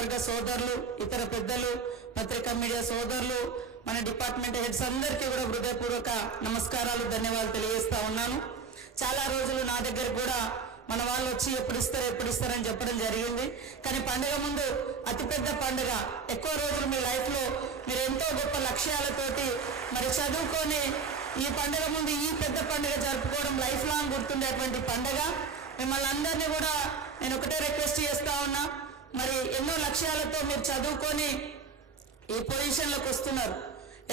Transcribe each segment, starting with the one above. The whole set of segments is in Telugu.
వర్గ సోదరులు, ఇతర పెద్దలు, పత్రికా మీడియా సోదరులు, మన డిపార్ట్మెంట్ హెడ్స్ అందరికీ కూడా హృదయపూర్వక నమస్కారాలు, ధన్యవాదాలు తెలియజేస్తా ఉన్నాను. చాలా రోజులు నా దగ్గర కూడా మన వాళ్ళు వచ్చి ఎప్పుడు ఇస్తారని చెప్పడం జరిగింది. కానీ పండుగ ముందు అతిపెద్ద పండుగ, ఎక్కువ రోజులు మీ లైఫ్లో మీరు ఎంతో గొప్ప లక్ష్యాలతోటి మరి చదువుకొని ఈ పండుగ ముందు ఈ పెద్ద పండుగ జరుపుకోవడం లైఫ్ లాంగ్ గుర్తుండేటువంటి పండుగ. మిమ్మల్ని అందరినీ కూడా నేను ఒకటే రిక్వెస్ట్ చేస్తా ఉన్నా, మరి ఎన్నో లక్ష్యాలతో మీరు చదువుకొని ఈ పొజిషన్లోకి వస్తున్నారు.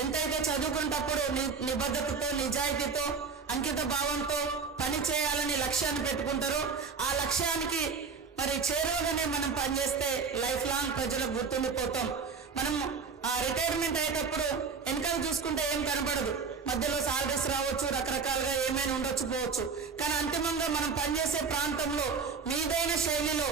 ఎంతైతే చదువుకునేటప్పుడు నిబద్ధతతో, నిజాయితీతో, అంకిత భావంతో పని చేయాలని లక్ష్యాన్ని పెట్టుకుంటారో ఆ లక్ష్యానికి మరి చేరువగానే మనం పనిచేస్తే లైఫ్ లాంగ్ ప్రజలకు గుర్తుండిపోతాం. మనం ఆ రిటైర్మెంట్ అయ్యేటప్పుడు వెనకాల చూసుకుంటే ఏం కనబడదు, మధ్యలో సాలరీస్ రావచ్చు, రకరకాలుగా ఏమైనా ఉండొచ్చు పోవచ్చు. కానీ అంతిమంగా మనం పనిచేసే ప్రాంతంలో మీదైన శైలిలో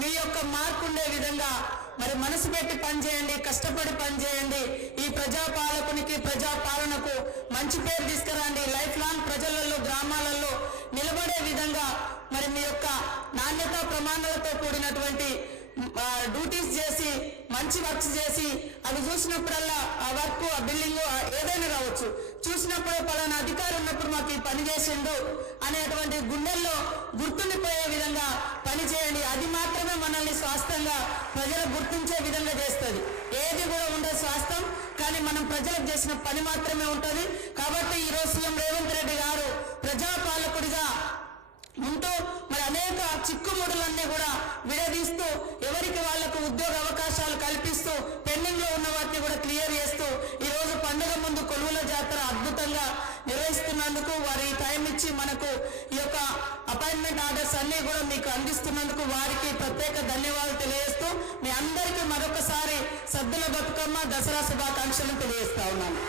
మీ యొక్క మార్పు ఉండే విధంగా మరి మనసు పెట్టి పనిచేయండి, కష్టపడి పనిచేయండి. ఈ ప్రజాపాలకునికి, ప్రజాపాలనకు మంచి పేరు తీసుకురండి. లైఫ్ లాంగ్ ప్రజలలో, గ్రామాలలో నిలబడే విధంగా మరి మీ యొక్క నాణ్యత ప్రమాణాలతో కూడినటువంటి డ్యూటీస్ చేసి, మంచి వర్క్స్ చేసి, అవి చూసినప్పుడల్లా ఆ వర్క్, ఆ బిల్డింగ్ ఏదైనా రావచ్చు, చూసినప్పుడు పలానా అధికారి ఉన్నప్పుడు మాకు ఈ పని చేసిండు అనేటువంటి గుండెల్లో గుర్తుండిపోయే విధంగా పని చేయండి. అది మాత్రమే మనల్ని స్వాస్థ్యంగా ప్రజలకు గుర్తించే విధంగా చేస్తుంది. ఏది కూడా ఉండదు స్వాస్థ్యం, కానీ మనం ప్రజలకు చేసిన పని మాత్రమే ఉంటుంది. కాబట్టి ఈరోజు సీఎం రేవంత్ రెడ్డి గారు ప్రజాపాలకుడిగా ఉంటూ మరి అనేక చిక్కుముడులన్నీ కూడా విడదీస్తూ, ఎవరికి వాళ్లకు ఉద్యోగ అవకాశాలు కల్పిస్తూ, పెండింగ్ లో ఉన్న వాటిని కూడా క్లియర్ చేస్తూ ఈరోజు పండుగ ముందు కొలువుల జాతర అద్భుతంగా నిర్వహిస్తున్నందుకు, వారి టైం ఇచ్చి మనకు ఈ యొక్క అపాయింట్మెంట్ ఆర్డర్స్ అన్ని కూడా మీకు అందిస్తున్నందుకు వారికి ప్రత్యేక ధన్యవాదాలు తెలియజేస్తూ మీ అందరికీ మరొకసారి సద్దుల బతుకమ్మ దసరా శుభాకాంక్షలు తెలియజేస్తా ఉన్నాను.